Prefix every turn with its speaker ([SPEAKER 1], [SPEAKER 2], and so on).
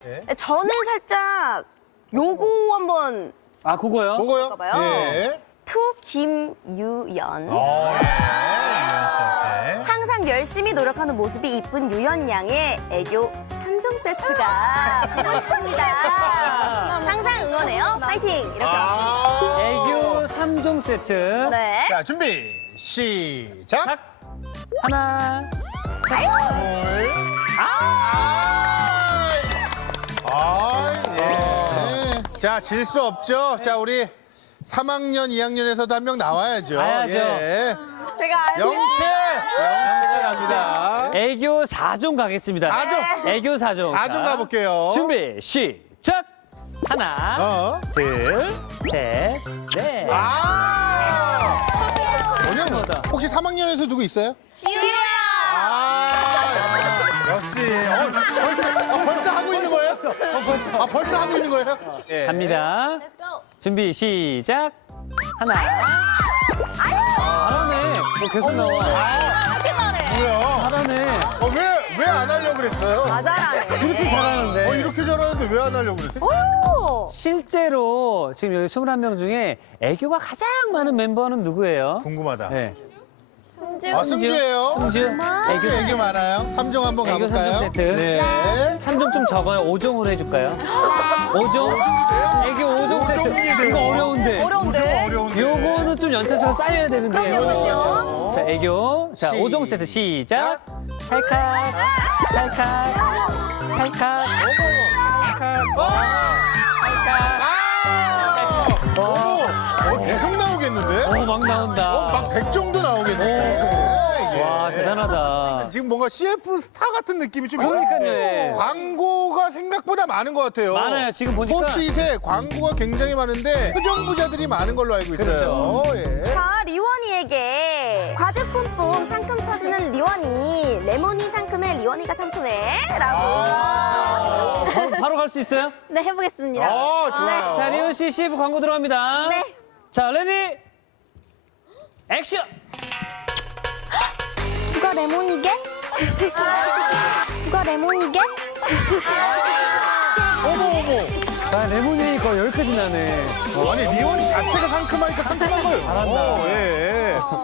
[SPEAKER 1] 저는 살짝 요거 한번
[SPEAKER 2] 아, 그거요?
[SPEAKER 3] 그거요?
[SPEAKER 1] 봐요.
[SPEAKER 3] 예.
[SPEAKER 1] 투 김유연.
[SPEAKER 3] 예. 유연 씨한테.
[SPEAKER 1] 항상 열심히 노력하는 모습이 이쁜 유연 양의 애교 3종 세트가 보고 있습니다. 항상 응원해요. 파이팅! 이렇게
[SPEAKER 3] 아.
[SPEAKER 2] 애교 3종 세트.
[SPEAKER 1] 네.
[SPEAKER 3] 자, 준비, 시작.
[SPEAKER 2] 작. 하나.
[SPEAKER 3] 둘. 예. 자, 질 수 없죠. 자, 우리 3학년, 2학년에서도 한 명 나와야죠.
[SPEAKER 2] 가야죠.
[SPEAKER 3] 예.
[SPEAKER 1] 제가
[SPEAKER 3] 영채가 갑니다.
[SPEAKER 2] 애교 4종 가겠습니다.
[SPEAKER 3] 4종.
[SPEAKER 2] 애교 4종.
[SPEAKER 3] 4종 가볼게요.
[SPEAKER 2] 준비, 시작! 하나, 둘, 셋, 넷.
[SPEAKER 3] 아! 원영,
[SPEAKER 2] 맞아.
[SPEAKER 3] 혹시 3학년에서 누구 있어요?
[SPEAKER 1] 지우야!
[SPEAKER 3] 역시. 벌써 하고 있는 거예요?
[SPEAKER 2] 벌써.
[SPEAKER 3] 벌써 하고 있는 거예요? 예.
[SPEAKER 2] 갑니다. 준비, 시작! 하나. 잘하네. 계속 나와.
[SPEAKER 1] 이렇게 말해.
[SPEAKER 3] 뭐야?
[SPEAKER 2] 잘하네.
[SPEAKER 3] 왜 안 하려고 그랬어요?
[SPEAKER 1] 맞아라네.
[SPEAKER 2] 이렇게 잘하는데.
[SPEAKER 3] 이렇게 잘하는데 왜 안 하려고 그랬어요?
[SPEAKER 1] 오!
[SPEAKER 2] 실제로 지금 여기 21명 중에 애교가 가장 많은 멤버는 누구예요?
[SPEAKER 3] 궁금하다.
[SPEAKER 2] 네.
[SPEAKER 1] 승주.
[SPEAKER 3] 아, 승주예요?
[SPEAKER 2] 승주.
[SPEAKER 3] 애교 애교 많아요. 3종 한번
[SPEAKER 2] 애교
[SPEAKER 3] 가볼까요?
[SPEAKER 2] 3종 세트.
[SPEAKER 3] 네.
[SPEAKER 2] 3종 좀 적어요. 5종으로 해줄까요? 5종? 애교 5종 세트.
[SPEAKER 3] 오종이 돼요?
[SPEAKER 2] 이거 어려운데.
[SPEAKER 1] 어려운데?
[SPEAKER 3] 어려운데.
[SPEAKER 2] 요거는 좀 연차수가 쌓여야 되는데요.
[SPEAKER 1] 그럼요.
[SPEAKER 2] 자, 애교. 자, 5종 세트 시작. 찰칵. 찰칵. 찰칵.
[SPEAKER 3] 계속 나오겠는데?
[SPEAKER 2] 막 나온다.
[SPEAKER 3] 막 100 정도 나오겠네. 이게.
[SPEAKER 2] 와, 대단하다.
[SPEAKER 3] 지금 뭔가 CF 스타 같은 느낌이 좀 있는데
[SPEAKER 2] 그러니까요.
[SPEAKER 3] 광고가 생각보다 많은 것 같아요.
[SPEAKER 2] 많아요. 지금 보니까.
[SPEAKER 3] 포스트잇에 광고가 굉장히 많은데 표정부자들이 많은 걸로 알고 있어요.
[SPEAKER 2] 그렇죠.
[SPEAKER 3] 예.
[SPEAKER 1] 자, 리원이에게 과즙 뿜뿜 상큼 터지는 리원이, 레모니 상큼해 리원이가 상큼해 라고.
[SPEAKER 2] 바로 갈 수 있어요?
[SPEAKER 1] 네, 해보겠습니다.
[SPEAKER 3] 좋아요.
[SPEAKER 2] 자, 리온 씨 CF 광고 들어갑니다.
[SPEAKER 1] 네.
[SPEAKER 2] 자, 레디. 액션!
[SPEAKER 1] 누가 레몬이게? 누가 레몬이게?
[SPEAKER 3] 어머.
[SPEAKER 2] 아, 레몬이 거의 여기까지 나네.
[SPEAKER 3] 아니 리원이 자체가 상큼하니까 상큼한 거예요.
[SPEAKER 2] 잘한다.
[SPEAKER 3] 예.